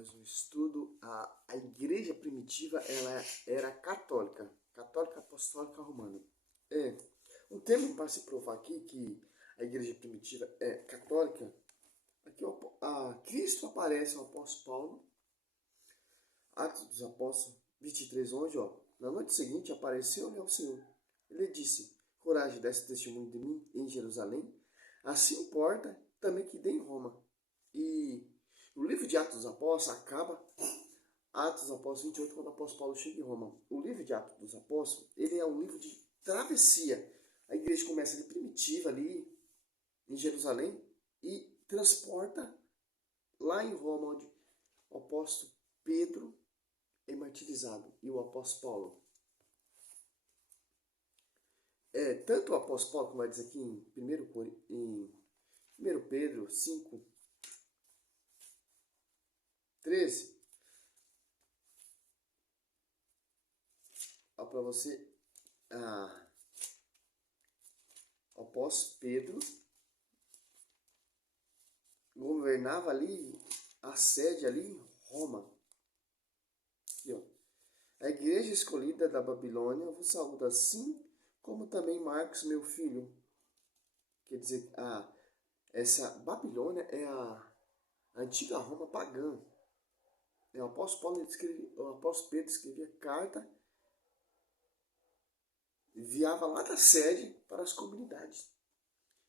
mais um estudo. A igreja primitiva ela era católica, católica apostólica romana. Um termo para se provar aqui que a igreja primitiva é católica. Aqui Cristo aparece ao apóstolo Paulo, Atos dos Apóstolos 23:11, na noite seguinte apareceu-lhe ao Senhor. Ele disse: coragem, desse testemunho de mim em Jerusalém, assim importa também que dê em Roma. E o livro de Atos dos Apóstolos acaba, Atos dos Apóstolos 28, quando o apóstolo Paulo chega em Roma. O livro de Atos dos Apóstolos, ele é um livro de travessia. A igreja começa ali primitiva, ali em Jerusalém, e transporta lá em Roma, onde o apóstolo Pedro é martirizado e o apóstolo Paulo. Tanto o apóstolo Paulo, como vai dizer aqui em 1 Pedro 5:13, para você, o apóstolo Pedro governava ali, a sede ali em Roma. Aqui, a igreja escolhida da Babilônia vos saúda, assim como também Marcos, meu filho. Quer dizer, essa Babilônia é a antiga Roma pagã. O apóstolo Pedro escrevia carta, enviava lá da sede para as comunidades.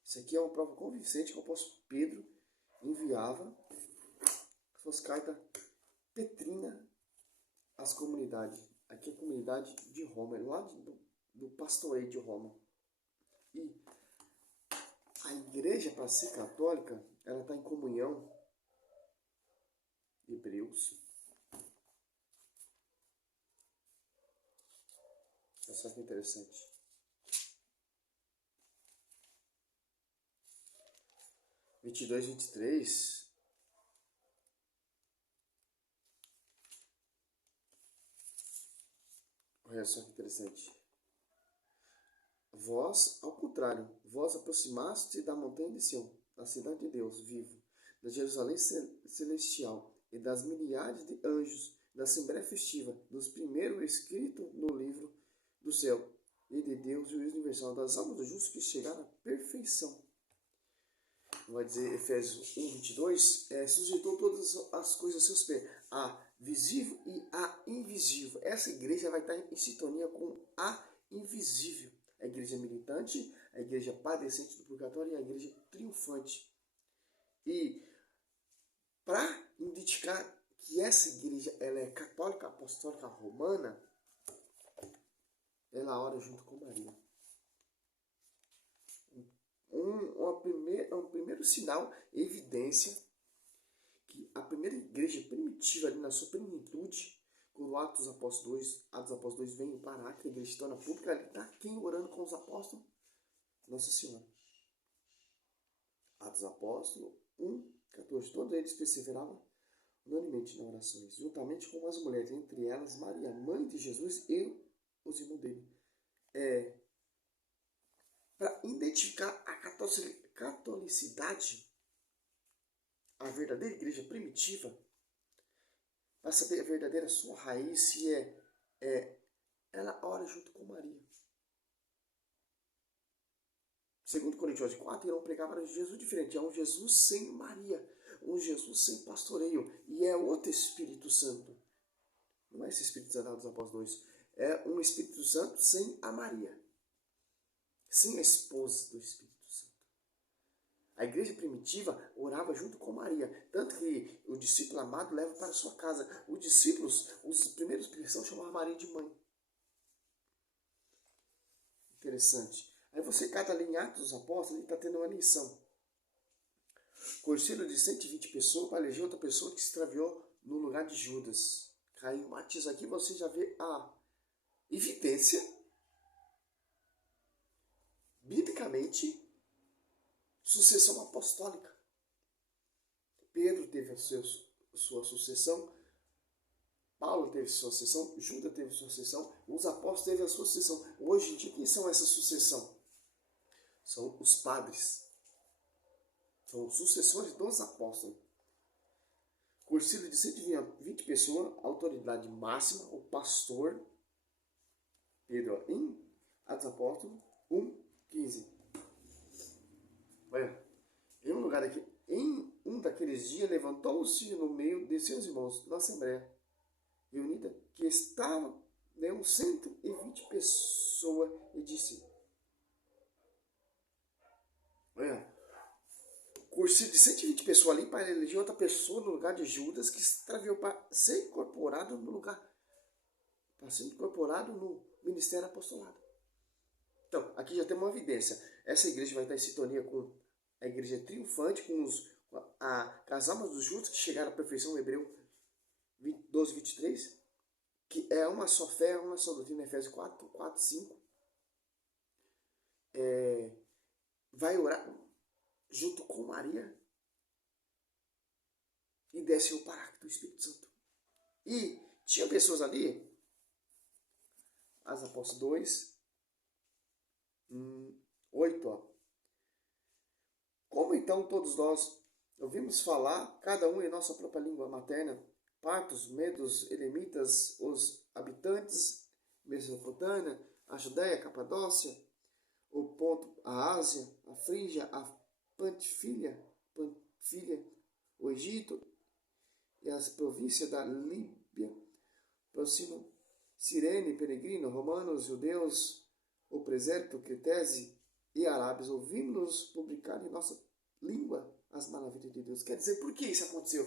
Isso aqui é uma prova convincente que o apóstolo Pedro enviava suas cartas petrinas às comunidades. Aqui é a comunidade de Roma, é lá do pastoreio de Roma. E a igreja, para ser católica, ela está em comunhão. Hebreus. Olha só que interessante. (22, 23). Olha só que interessante. Vós, ao contrário, vós aproximaste da montanha de Sião, da cidade de Deus vivo, da Jerusalém celestial e das milhares de anjos, da Assembleia Festiva, dos primeiros escritos no livro do céu, e de Deus, juiz universal, das almas dos justos que chegaram à perfeição. Vai dizer Efésios 1:22, sujeitou todas as coisas a seus pés, a visível e a invisível. Essa igreja vai estar em sintonia com a invisível. A igreja militante, a igreja padecente do purgatório e a igreja triunfante. E para identificar que essa igreja ela é católica, apostólica, romana, ela ora junto com Maria. Um primeiro sinal, evidência, que a primeira igreja primitiva, ali na sua plenitude, quando Atos dos Apóstolos 2 vem parar, que a igreja se torna pública, ali está quem orando com os apóstolos? Nossa Senhora. Atos dos Apóstolos 1:14, todos eles perseveravam unanimemente nas orações, juntamente com as mulheres, entre elas Maria, mãe de Jesus, e os irmãos dele. Para identificar a catolicidade, a verdadeira igreja primitiva, para saber a verdadeira sua raiz, se ela ora junto com Maria. 2 Coríntios 4, irão pregar para Jesus diferente. É um Jesus sem Maria, um Jesus sem pastoreio, e é outro Espírito Santo. Não é esse Espírito Santo dos Apóstolos 2. É um Espírito Santo sem a Maria, sem a esposa do Espírito Santo. A igreja primitiva orava junto com Maria, tanto que o discípulo amado leva para sua casa. Os discípulos, os primeiros cristãos, chamavam Maria de mãe. Interessante. Aí você cata ali em Atos dos Apóstolos, ele está tendo uma lição. Concílio de 120 pessoas para eleger outra pessoa que se extraviou no lugar de Judas. Caiu Matias. Aqui você já vê a evidência, biblicamente, sucessão apostólica. Pedro teve a sua sucessão, Paulo teve sua sucessão, Judas teve sua sucessão, os apóstolos teve a sua sucessão. Hoje em dia, quem são essa sucessão? São os padres. São os sucessores dos apóstolos. Cursilho de 120 pessoas, autoridade máxima, o pastor Pedro, em Atos Apóstolos 1:15. Olha, em um lugar aqui, em um daqueles dias, levantou-se no meio de seus irmãos na Assembleia reunida, que estavam uns 120 pessoas, e disse: olha, cursilho de 120 pessoas ali para eleger outra pessoa no lugar de Judas, que extraviou para ser incorporado no lugar, para ser incorporado no ministério apostolado. Então, aqui já tem uma evidência. Essa igreja vai estar em sintonia com a igreja triunfante, com as almas dos justos que chegaram à perfeição, Hebreu 12, 23, que é uma só fé, uma só doutrina, Efésios 4, 5. Vai orar junto com Maria e desce o Paráclito do Espírito Santo. E tinha pessoas ali, Atos Apóstolos 2, 8, ó. Como então todos nós ouvimos falar, cada um em nossa própria língua materna, partos, medos, elemitas, os habitantes, Mesopotâmia, a Judéia, a Capadócia, o Ponto, a Ásia, a Frígia, a Panfilia, o Egito e as províncias da Líbia, próximo Cirene, peregrino, romanos, judeus, o presépio, Cretese e arábios, ouvimos publicar em nossa língua as maravilhas de Deus. Quer dizer, por que isso aconteceu?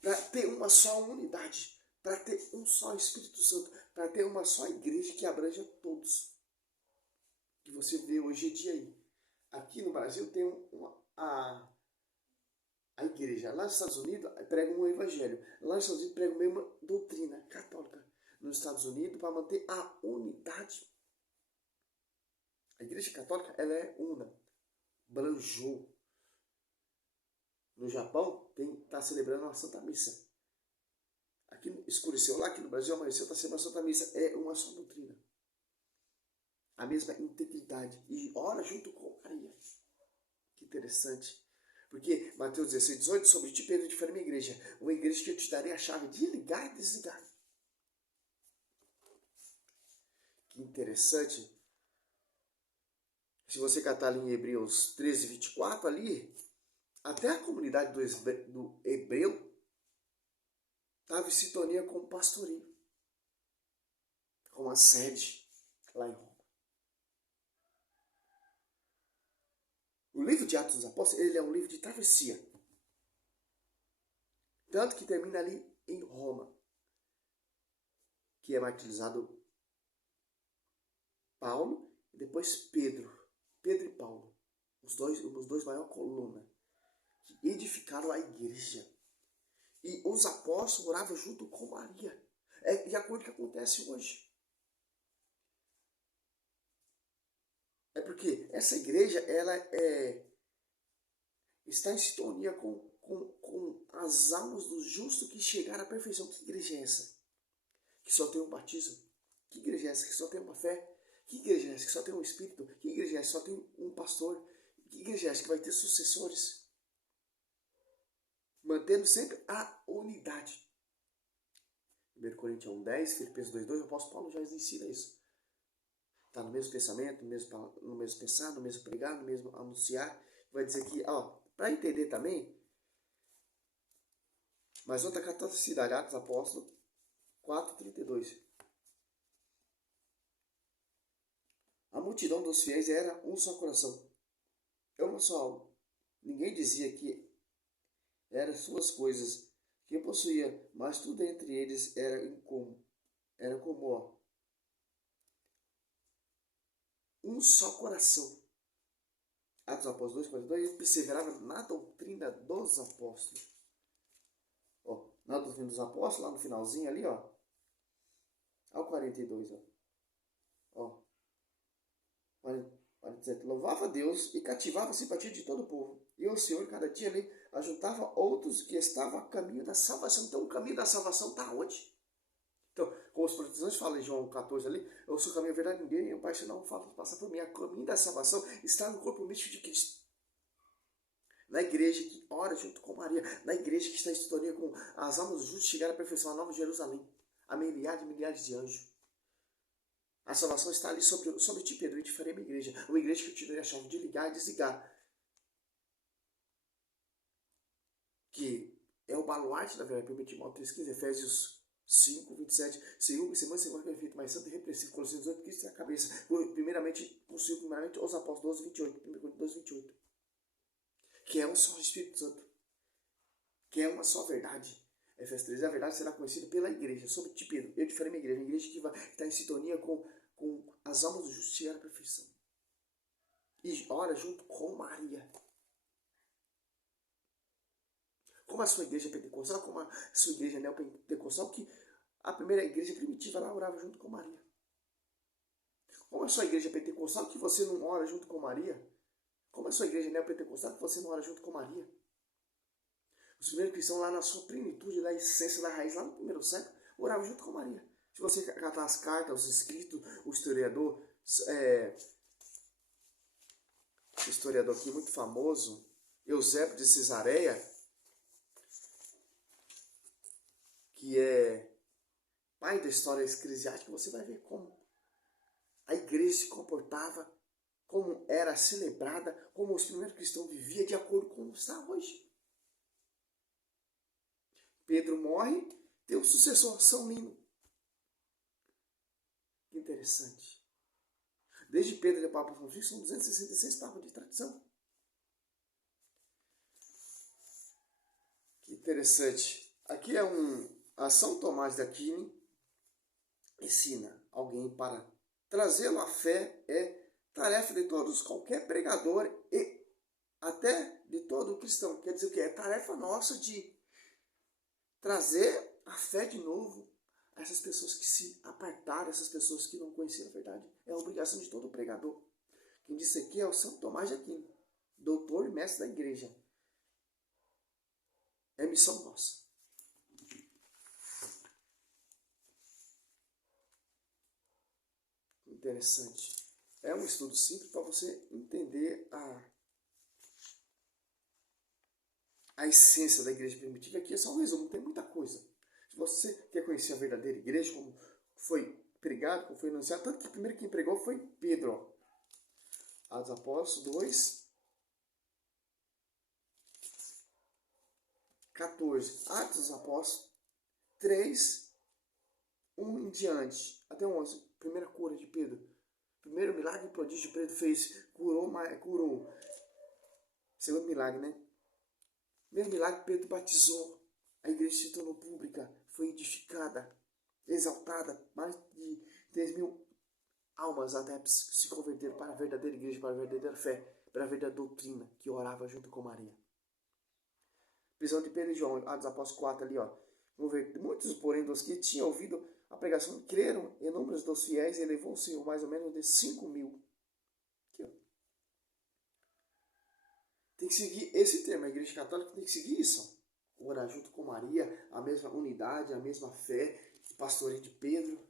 Para ter uma só unidade, para ter um só Espírito Santo, para ter uma só igreja que abranja todos. Que você vê hoje em dia aí. Aqui no Brasil tem a igreja. Lá nos Estados Unidos prega um evangelho. Lá nos Estados Unidos prega a mesma doutrina católica. Nos Estados Unidos, para manter a unidade. A igreja católica, ela é una. Branjou. No Japão, está celebrando a Santa Missa. Aqui escureceu lá, aqui no Brasil amanheceu, está celebrando a Santa Missa. É uma só doutrina. A mesma integridade. E ora junto com Maria. Que interessante. Porque Mateus 16, 18, sobre ti, Pedro, edificarei minha igreja. Uma igreja que eu te darei a chave de ligar e desligar. Que interessante. Se você catar ali em Hebreus 13, 24, ali, até a comunidade do hebreu estava em sintonia com o pastorinho, com a sede lá em Roma. O livro de Atos dos Apóstolos, ele é um livro de travessia. Tanto que termina ali em Roma, que é martirizado Paulo e depois Pedro. Pedro e Paulo, os dois maiores colunas, que edificaram a igreja. E os apóstolos oravam junto com Maria. É de acordo com o que acontece hoje. É porque essa igreja, ela está em sintonia com as almas dos justos que chegaram à perfeição. Que igreja é essa? Que só tem um batismo? Que igreja é essa? Que só tem uma fé? Que igreja é essa? Que só tem um espírito? Que igreja é essa? Que só tem um pastor? Que igreja é essa? Que vai ter sucessores? Mantendo sempre a unidade. 1 Coríntios 1:10, Filipenses 2:2, o apóstolo Paulo já ensina isso. Está no mesmo pensamento, no mesmo pensar, no mesmo pregar, no mesmo anunciar. Vai dizer que, para entender também, mas outra catolicidade, Atos Apóstolos 4:32. A multidão dos fiéis era um só coração. É uma só alma. Ninguém dizia que eram suas coisas que possuía, mas tudo entre eles era incomum. Era como um só coração. Atos Apóstolos 2:42, ele perseverava na doutrina dos apóstolos. Na doutrina dos apóstolos, lá no finalzinho ali, ao 42, louvava a Deus e cativava a simpatia de todo o povo. E o Senhor, cada dia ali, ajuntava outros que estavam a caminho da salvação. Então, o caminho da salvação está onde? Então, como os protestantes falam em João 14 ali, eu sou o caminho, a verdade, ninguém, e o Pai senão passa por mim. O caminho da salvação está no corpo místico de Cristo. na igreja que ora junto com Maria, na igreja que está em sintonia com as almas dos justos chegar à perfeição, a Nova Jerusalém, a milhares e milhares de anjos. A salvação está ali sobre ti, Pedro, e te farei uma igreja que eu te dei a chave de ligar e desligar, que é o baluarte da verdade, 1 Timóteo 3,15, Efésios 5, 27, segundo perfeito, mas santo e repreensivo, Colossenses 8, Cristo é a cabeça, primeiramente os apóstolos 12, 28, 1 Coríntios 12, 28, que é um só Espírito Santo, que é uma só verdade. Efésios 3, a verdade será conhecida pela igreja, sobre ti, Pedro, eu te farei uma igreja que vai estar em sintonia com as almas do justo chegar à perfeição. E ora junto com Maria. Como a sua igreja pentecostal, como a sua igreja neopentecostal, que a primeira igreja primitiva lá orava junto com Maria. Como a sua igreja pentecostal, que você não ora junto com Maria. Como a sua igreja neopentecostal, que você não ora junto com Maria. Os primeiros cristãos lá na sua plenitude, na essência da raiz, lá no primeiro século, oravam junto com Maria. Se você catar as cartas, os escritos, o historiador aqui muito famoso, Eusébio de Cesareia, que é pai da história eclesiástica, você vai ver como a igreja se comportava, como era celebrada, como os primeiros cristãos viviam de acordo com como está hoje. Pedro morre, tem o sucessor, São Lino. Que interessante. Desde Pedro e Papa Francisco são 266 papas de tradição. Que interessante. Aqui é a São Tomás de Aquino ensina alguém para trazê-lo à fé é tarefa de todos, qualquer pregador e até de todo cristão. Quer dizer o que? É tarefa nossa de trazer a fé de novo a essas pessoas que se apartaram, essas pessoas que não conheceram a verdade. É a obrigação de todo pregador. Quem disse aqui é o Santo Tomás de Aquino, doutor e mestre da igreja. É missão nossa. Interessante. É um estudo simples para você entender a essência da igreja primitiva. Aqui é só um resumo, tem muita coisa. Se você quer conhecer a verdadeira igreja, como foi pregado, como foi anunciado, tanto que primeiro quem pregou foi Pedro. Atos Apóstolos 2, 14. Atos dos Apóstolos 3, 1 em diante, até 11. Primeira cura de Pedro. Primeiro milagre e prodígio que Pedro fez. Curou. Segundo milagre, né? Primeiro milagre, Pedro batizou. A igreja se tornou pública. Foi edificada, exaltada. Mais de 3.000 almas adeptos se converteram para a verdadeira igreja, para a verdadeira fé, para a verdadeira doutrina, que orava junto com Maria. Prisão de Pedro e João, Atos Apóstolos 4 ali, ó. Muitos, porém, dos que tinham ouvido a pregação creram, e números dos fiéis elevou-se mais ou menos de 5.000. Aqui, ó. Tem que seguir esse termo, a igreja católica tem que seguir isso. Orar junto com Maria, a mesma unidade, a mesma fé, o pastoreio de Pedro.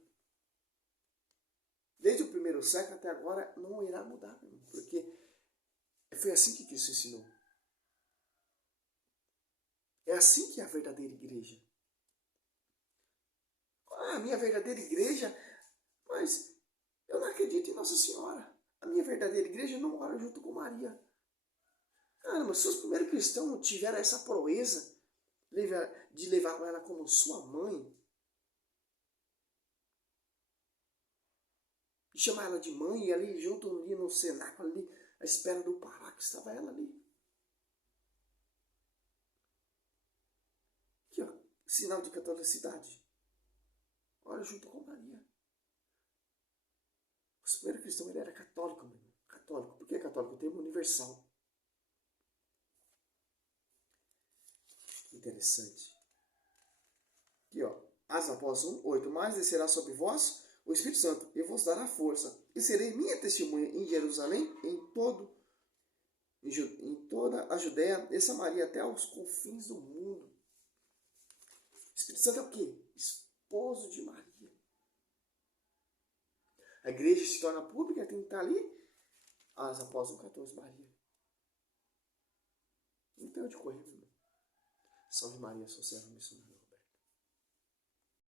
Desde o primeiro século até agora não irá mudar, porque foi assim que Cristo ensinou. É assim que é a verdadeira igreja. Ah, a minha verdadeira igreja, mas eu não acredito em Nossa Senhora. A minha verdadeira igreja não ora junto com Maria. Caramba, se os primeiros cristãos tiveram essa proeza de levar ela como sua mãe, de chamar ela de mãe, e ali junto ali no cenáculo, ali, à espera do Pará, que estava ela ali. Aqui, ó, sinal de catolicidade. Ora junto com Maria. Os primeiros cristãos, ele era católico, meu irmão. Católico. Por que católico? O termo universal. Interessante. Aqui, ó. Atos Apóstolos 1:8. Mas descerá sobre vós o Espírito Santo e vos dará força. E serei minha testemunha em Jerusalém, em toda a Judéia e Samaria, até aos confins do mundo. O Espírito Santo é o quê? Esposo de Maria. A igreja se torna pública, tem que estar ali. Atos Apóstolos 14, Maria. Não tem onde correr, meu irmão. Salve Maria, sou servo missionário.